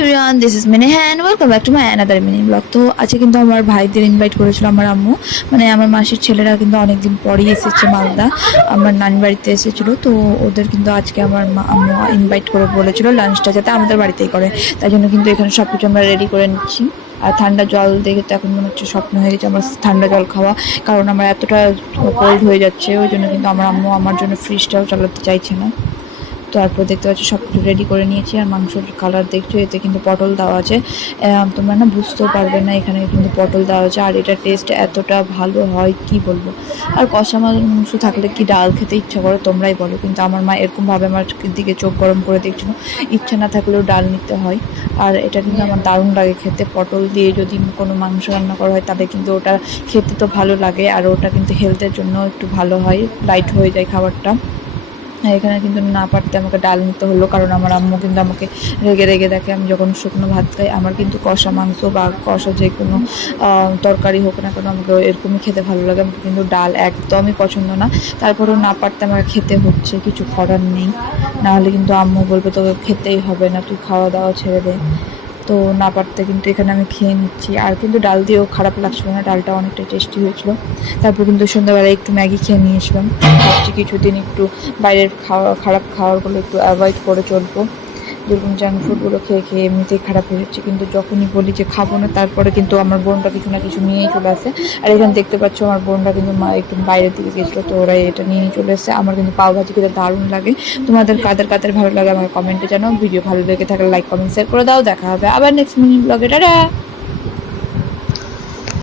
Everyone, this is mini hand welcome back to my another mini blog. তো আজকে কিন্তু আমার ভাইদের ইনভাইট করেছিল আমার আম্মু, মানে আমার মাসির ছেলেরা কিন্তু অনেকদিন পরেই এসেছে মালদা, আমার নানি বাড়িতে এসেছিলো। তো ওদের কিন্তু আজকে আমার আম্মু ইনভাইট করে বলেছিল লাঞ্চটা যাতে আমাদের বাড়িতেই করে, তাই জন্য কিন্তু এখানে সব কিছু আমরা রেডি করে নিচ্ছি। আর ঠান্ডা জল দেখে তো এখন মনে হচ্ছে স্বপ্ন হয়ে গেছে আমার ঠান্ডা জল খাওয়া, কারণ আমার এতটা কোল্ড হয়ে যাচ্ছে। ওই জন্য কিন্তু আমার আম্মু আমার জন্য ফ্রিজটাও চালাতে চাইছে না। তারপর দেখতে পাচ্ছি সব কিছু রেডি করে নিয়েছি। আর মাংসের কালার দেখছো, এতে কিন্তু পটল দেওয়া আছে। তোমরা না বুঝতেও পারবে না, এখানে কিন্তু পটল দেওয়া আছে। আর এটা টেস্ট এতটা ভালো হয় কি বলবো। আর কষা মাংস থাকলে কি ডাল খেতে ইচ্ছা করে তোমরাই বলো, কিন্তু আমার মা এরকমভাবে আমার দিকে চোখ গরম করে দেখছিল। ইচ্ছা না থাকলেও ডাল নিতে হয়। আর এটা কিন্তু আমার দারুণ লাগে খেতে। পটল দিয়ে যদি কোনো মাংস রান্না করা হয় তাহলে কিন্তু ওটা খেতে তো ভালো লাগে, আর ওটা কিন্তু হেলথের জন্য একটু ভালো হয়, লাইট হয়ে যায় খাবারটা। এখানে কিন্তু না পারতে আমাকে ডাল নিতে হলো, কারণ আমার আম্মু কিন্তু আমাকে রেগে রেগে দেখে আমি যখন শুকনো ভাত খাই। আমার কিন্তু কষা মাংস বা কষা যে কোনো তরকারি হোক না কেন আমাকে এরকমই খেতে ভালো লাগে। আমাকে কিন্তু ডাল একদমই পছন্দ না। তারপরেও না পারতে আমাকে খেতে হচ্ছে, কিছু করার নেই। নাহলে কিন্তু আম্মু বলবে তোকে খেতেই হবে না, তুই খাওয়া দাওয়া ছেড়ে দে। তো না পারতে কিন্তু এখানে আমি খেয়ে নিচ্ছি। আর কিন্তু ডাল দিয়েও খারাপ লাগছিল না, ডালটা অনেকটা টেস্টি হয়েছিল। তারপর কিন্তু সন্ধ্যাবেলায় একটু ম্যাগি খেয়ে নিয়েছিলাম। ভাবছি কিছুদিন একটু বাইরের খারাপ খাবারগুলো একটু অ্যাভয়েড করে চলবো। যেরকম জাঙ্ক ফুডগুলো খেয়ে খেয়ে এমনিতেই খারাপ হয়ে যাচ্ছে, কিন্তু যখনই বলি যে খাবো না, তারপরে কিন্তু আমার বোনটা কিছু না কিছু নিয়েই চলে আসে। আর এখানে দেখতে পাচ্ছ আমার বোনটা কিন্তু একটু বাইরের দিকে গেছিলো, তো ওরা এটা নিয়ে চলে এসেছে। আমার কিন্তু পাওভাজি খেতে দারুণ লাগে। তোমাদের কাদের কাদের ভালো লাগে আমার কমেন্টে জানাও। ভিডিও ভালো লেগে থাকলে লাইক কমেন্ট শেয়ার করে দাও। দেখা হবে আবার নেক্সট মিনি ব্লগে। টাটা।